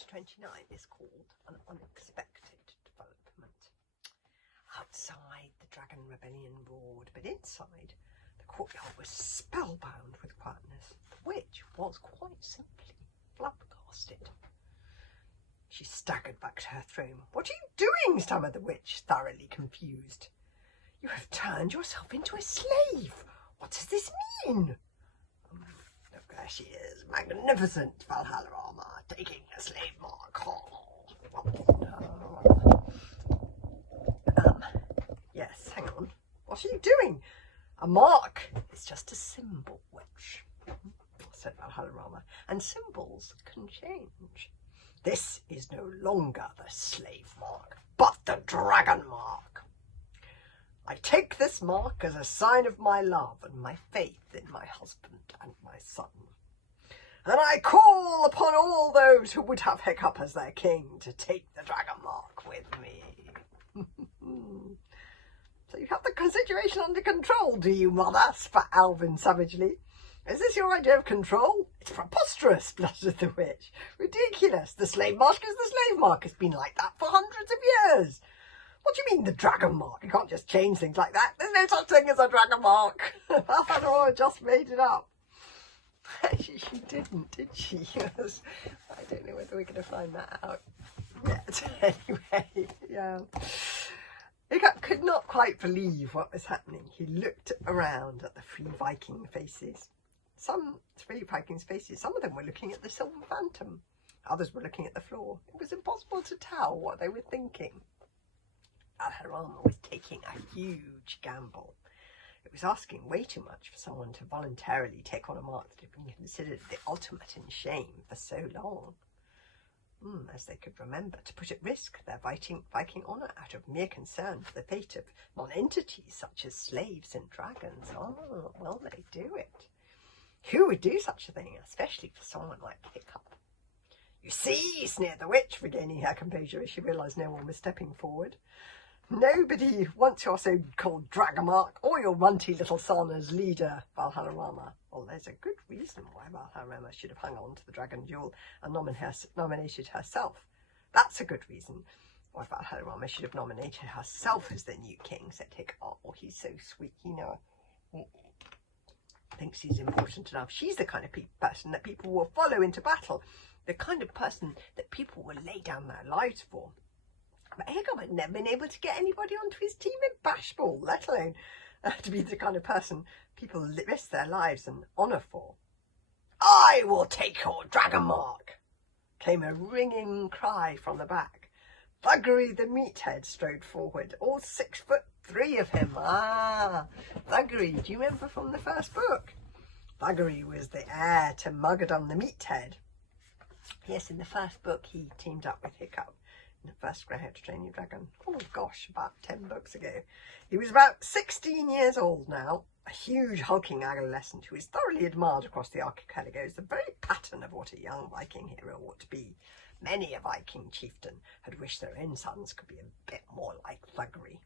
Chapter 29 is called An Unexpected Development. Outside, the dragon rebellion roared, but inside, the courtyard was spellbound with quietness. The witch was quite simply flabbergasted. She staggered back to her throne. "What are you doing?" stammered the witch, thoroughly confused. "You have turned yourself into a slave. What does this mean?" Look, there she is, magnificent Valhallarama, taking a slave mark. Yes, hang on. What are you doing? A mark is just a symbol, witch, said Valhallarama, and symbols can change. This is no longer the slave mark, but the dragon mark. I take this mark as a sign of my love and my faith in my husband and my son. And I call upon all those who would have Hiccup as their king to take the dragon mark with me. So you have the situation under control, do you, mother? Spat Alvin savagely. Is this your idea of control? It's preposterous, bluttered the witch. Ridiculous. The slave mark is the slave mark. It's been like that for hundreds of years. What do you mean, the dragon mark? You can't just change things like that. There's no such thing as a dragon mark. Valhallarama just made it up. She didn't, did she? Yes. I don't know whether we're going to find that out yet. Anyway, yeah. Hiccup could not quite believe what was happening. He looked around at the three Viking faces. Some of them were looking at the silver phantom. Others were looking at the floor. It was impossible to tell what they were thinking. Valhallarama was taking a huge gamble. It was asking way too much for someone to voluntarily take on a mark that had been considered the ultimate in shame for so long. As they could remember, to put at risk their Viking honour out of mere concern for the fate of non-entities such as slaves and dragons. Oh, well, they do it. Who would do such a thing, especially for someone like Hiccup? You see, sneered the witch, regaining her composure as she realised no one was stepping forward. Nobody wants your so-called Dragonmark or your runty little son as leader, Valhallarama. Well, there's a good reason why Valhallarama should have hung on to the dragon jewel and nominated herself. That's a good reason why Valhallarama should have nominated herself as the new king, said Hiccup. Oh, he's so sweet, you know. Thinks he's important enough. She's the kind of person that people will follow into battle, the kind of person that people will lay down their lives for. But Hiccup had never been able to get anybody onto his team in Bashball, let alone to be the kind of person people risk their lives and honour for. "I will take your dragon mark," came a ringing cry from the back. Thuggery the meathead strode forward, all 6'3" of him. Thuggery, do you remember from the first book? Thuggery was the heir to Mugadon the meathead. Yes, in the first book he teamed up with Hiccup. In the first How to Train Your Dragon. Oh gosh, about 10 books ago. He was about 16 years old now, a huge hulking adolescent who is thoroughly admired across the archipelago as the very pattern of what a young Viking hero ought to be. Many a Viking chieftain had wished their own sons could be a bit more like Thuggery.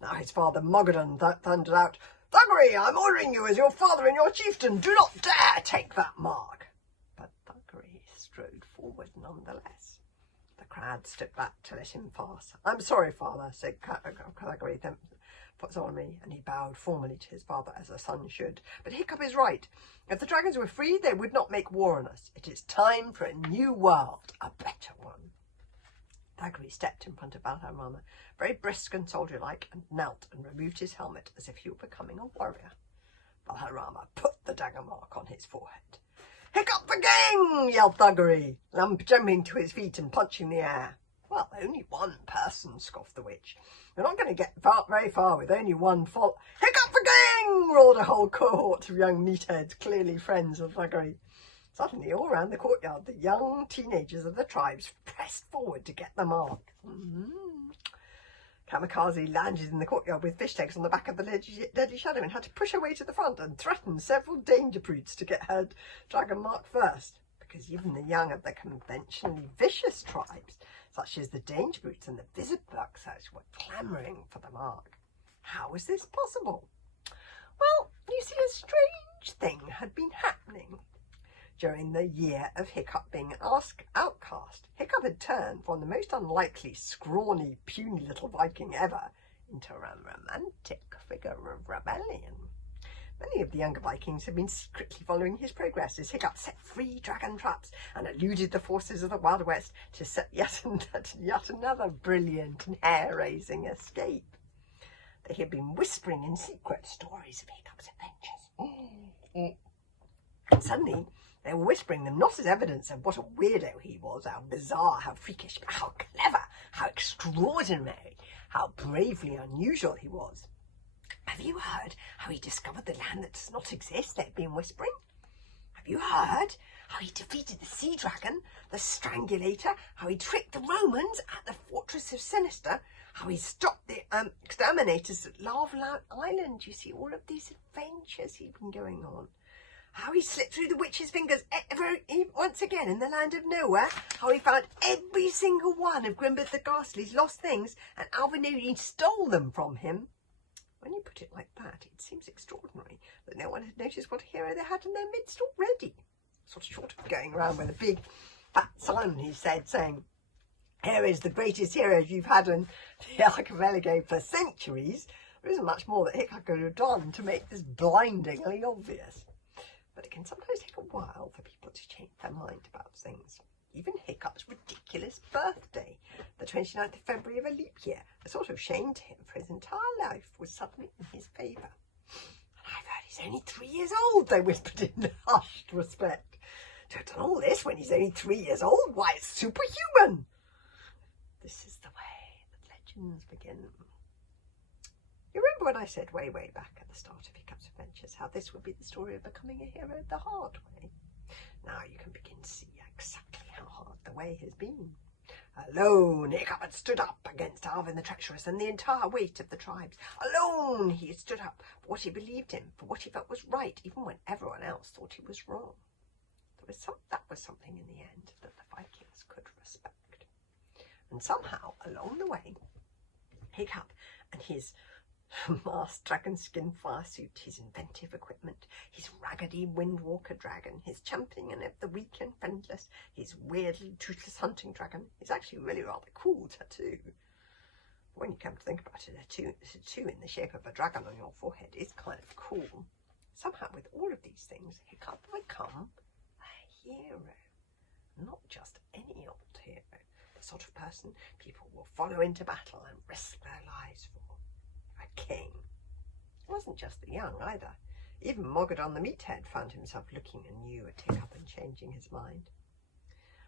Now his father Mugadon thundered out, "Thuggery, I'm ordering you as your father and your chieftain. Do not dare take that mark." But Thuggery strode forward nonetheless. The crowd stood back to let him pass. "I'm sorry, father," said Thuggery solemnly, and he bowed formally to his father as a son should. "But Hiccup is right. If the dragons were free, they would not make war on us. It is time for a new world, a better one." Thuggery stepped in front of Valhallarama, very brisk and soldier-like, and knelt and removed his helmet as if he were becoming a warrior. Valhallarama put the dagger mark on his forehead. "Hiccup the king!" yelled Thuggery, jumping to his feet and punching the air. "Well, only one person," scoffed the witch. "You're not going to get very far with only one fault." "Hiccup the king!" roared a whole cohort of young meatheads, clearly friends of Thuggery. Suddenly, all round the courtyard, the young teenagers of the tribes pressed forward to get the mark. Kamikaze landed in the courtyard with fish eggs on the back of the deadly shadow and had to push her way to the front and threaten several danger brutes to get her dragon mark first, because even the young of the conventionally vicious tribes, such as the danger brutes and the Visibugthos, were clamouring for the mark. How was this possible? Well, you see, a strange thing had been happening. during the year of Hiccup being an outcast. Hiccup had turned from the most unlikely, scrawny, puny little Viking ever into a romantic figure of rebellion. Many of the younger Vikings had been secretly following his progress as Hiccup set free dragon traps and eluded the forces of the Wild West to set yet another brilliant and hair-raising escape. They had been whispering in secret stories of Hiccup's adventures. And suddenly, they were whispering them not as evidence of what a weirdo he was, how bizarre, how freakish, but how clever, how extraordinary, how bravely unusual he was. Have you heard how he discovered the land that does not exist, they've been whispering? Have you heard how he defeated the sea dragon, the strangulator, how he tricked the Romans at the fortress of Sinister, how he stopped the exterminators at Lava Island? You see all of these adventures he'd been going on. How he slipped through the witch's fingers once again in the land of nowhere. How he found every single one of Grimbeard the Ghastly's lost things and Alvin O'Neill stole them from him. When you put it like that, it seems extraordinary that no one had noticed what a hero they had in their midst already. Sort of short of going around with a big fat sign, he said, saying, "Here is the greatest hero you've had in the archipelago for centuries." There isn't much more that Hiccup could have done to make this blindingly obvious. But it can sometimes take a while for people to change their mind about things. Even Hiccup's ridiculous birthday, the 29th of February of a leap year, a sort of shame to him, for his entire life was suddenly in his favour. "And I've heard he's only 3 years old," they whispered in hushed respect. "To have done all this when he's only 3 years old? Why, it's superhuman!" This is the way that legends begin. You remember when I said way back at the start of Hiccup's adventures how this would be the story of becoming a hero the hard way? Now you can begin to see exactly how hard the way has been. Alone, Hiccup had stood up against Alvin the Treacherous and the entire weight of the tribes. Alone, he had stood up for what he believed in, for what he felt was right, even when everyone else thought he was wrong. That was something in the end that the Vikings could respect. And somehow, along the way, Hiccup and his masked dragon skin farsuit, his inventive equipment, his raggedy windwalker dragon, his championing of the weak and friendless, his weirdly toothless hunting dragon, is actually really rather cool tattoo. When you come to think about it, a tattoo in the shape of a dragon on your forehead is kind of cool. Somehow with all of these things, Hiccup will become a hero. Not just any old hero, the sort of person people will follow into battle and risk their lives for. King. It wasn't just the young either. Even Mogadon the Meathead found himself looking anew at Hiccup and changing his mind.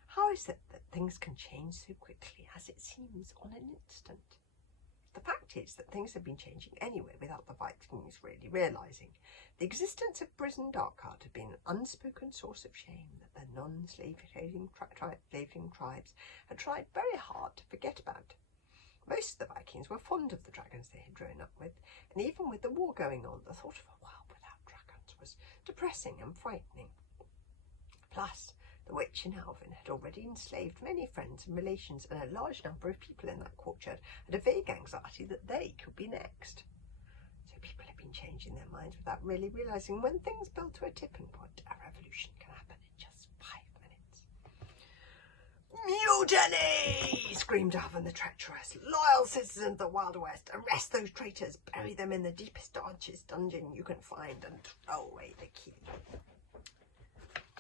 How is it that things can change so quickly, as it seems, on an instant? The fact is that things have been changing anyway without the Vikings really realising. The existence of Britain Darkheart had been an unspoken source of shame that the non-slave-trading tribes had tried very hard to forget about. Most of the Vikings were fond of the dragons they had grown up with, and even with the war going on, the thought of a world without dragons was depressing and frightening. Plus, the witch and Alvin had already enslaved many friends and relations, and a large number of people in that courtyard had a vague anxiety that they could be next. So people had been changing their minds without really realising when things build to a tipping point, a revolution can happen in just 5 minutes. "Mutiny!" screamed Alvin the Treacherous. "Loyal citizens of the Wild West, arrest those traitors, bury them in the deepest, darkest dungeon you can find, and throw away the key."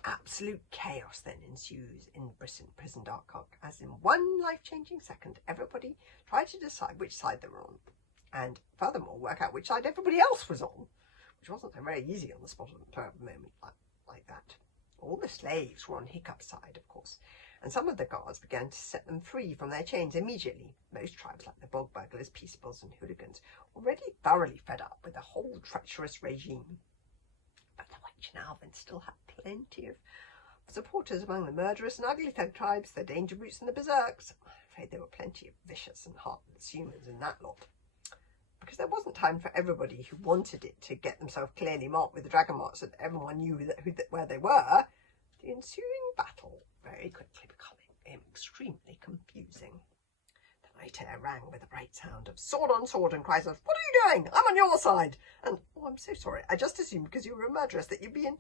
Absolute chaos then ensues in Prison Darkheart, as in one life-changing second, everybody tried to decide which side they were on, and furthermore work out which side everybody else was on, which wasn't very easy on the spot at the moment like that. All the slaves were on Hiccup's side, of course, and some of the guards began to set them free from their chains immediately. Most tribes, like the Bog Burglars, Peaceables and Hooligans, already thoroughly fed up with the whole treacherous regime. But the witch and Alvin still had plenty of supporters among the murderous and ugly thug tribes, the danger boots and the berserks. I'm afraid there were plenty of vicious and heartless humans in that lot. Because there wasn't time for everybody who wanted it to get themselves clearly marked with the dragon marks so that everyone knew where they were, the ensuing battle very quickly becoming extremely confusing. The night air rang with a bright sound of sword on sword and cries of, "What are you doing? I'm on your side!" And, "Oh, I'm so sorry. I just assumed because you were a murderess that you'd be in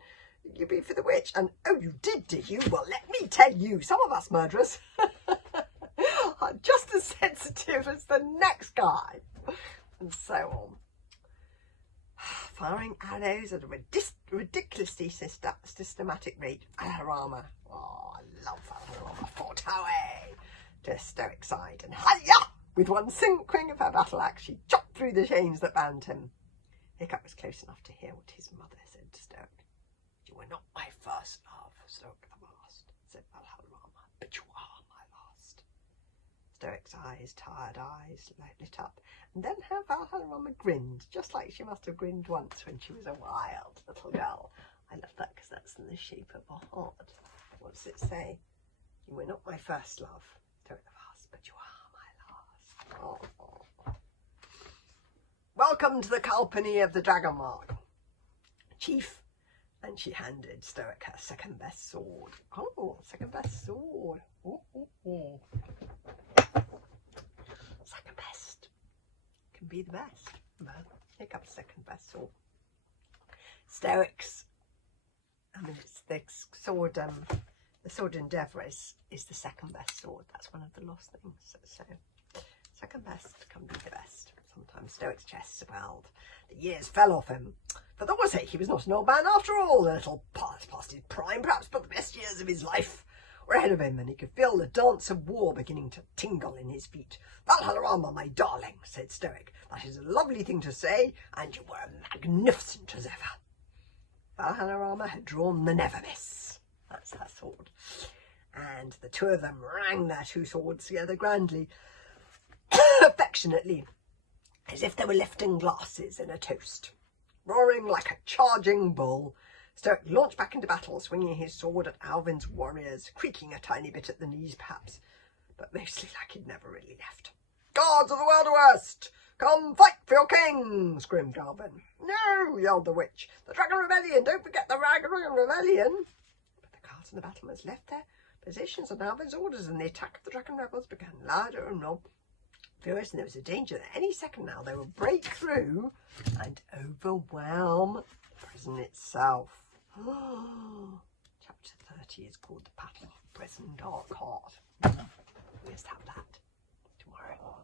You be for the witch? And oh, you did you? Well, let me tell you, some of us murderers are just as sensitive as the next guy, and so on. Firing arrows at a ridiculously systematic rate. Al-Harama. Oh, I love Al-Harama. Fought her way to a stoic side, and hiya! With one swing of her battle axe, she chopped through the chains that bound him. Hiccup was close enough to hear what his mother said to Stoic. "You were not my first love, Stoic the last," said Al-Harama, "but you are my last." Stoic's tired eyes, lit up, and then her Al-Harama grinned, just like she must have grinned once when she was a wild little girl. I love that because that's in the shape of a heart. What does it say? "You were not my first love, Stoic the last, but you are my last." Oh. "Welcome to the Kalpani of the Dragon Mark, Chief." And she handed Stoic her second best sword. Oh, second best sword. Ooh. Second best can be the best. But Hiccup's second best sword. Stoic's, it's the sword. The sword Endeavour is the second best sword. That's one of the lost things. So second best can be the best. Sometimes Stoic's chest swelled. The years fell off him. For Thor's sake, he was not an old man after all. A little past his prime, perhaps, but the best years of his life were ahead of him, and he could feel the dance of war beginning to tingle in his feet. "Al-Harama, my darling," said Stoic. "That is a lovely thing to say, and you were magnificent as ever." Al-Harama had drawn the Never Miss. That's her sword. And the two of them rang their two swords together grandly, affectionately, as if they were lifting glasses in a toast. Roaring like a charging bull, Stoic launched back into battle, swinging his sword at Alvin's warriors, creaking a tiny bit at the knees perhaps, but mostly like he'd never really left. "Guards of the World West, come fight for your king!" screamed Alvin. "No!" yelled the witch. "The Dragon Rebellion! Don't forget the Dragon Rebellion!" But the guards and the battlements left their positions on Alvin's orders, and the attack of the Dragon Rebels began louder and more furious, and there was a danger that any second now they would break through and overwhelm the prison itself. Chapter 30 is called The Battle of Prison Dark Heart. We must have that tomorrow.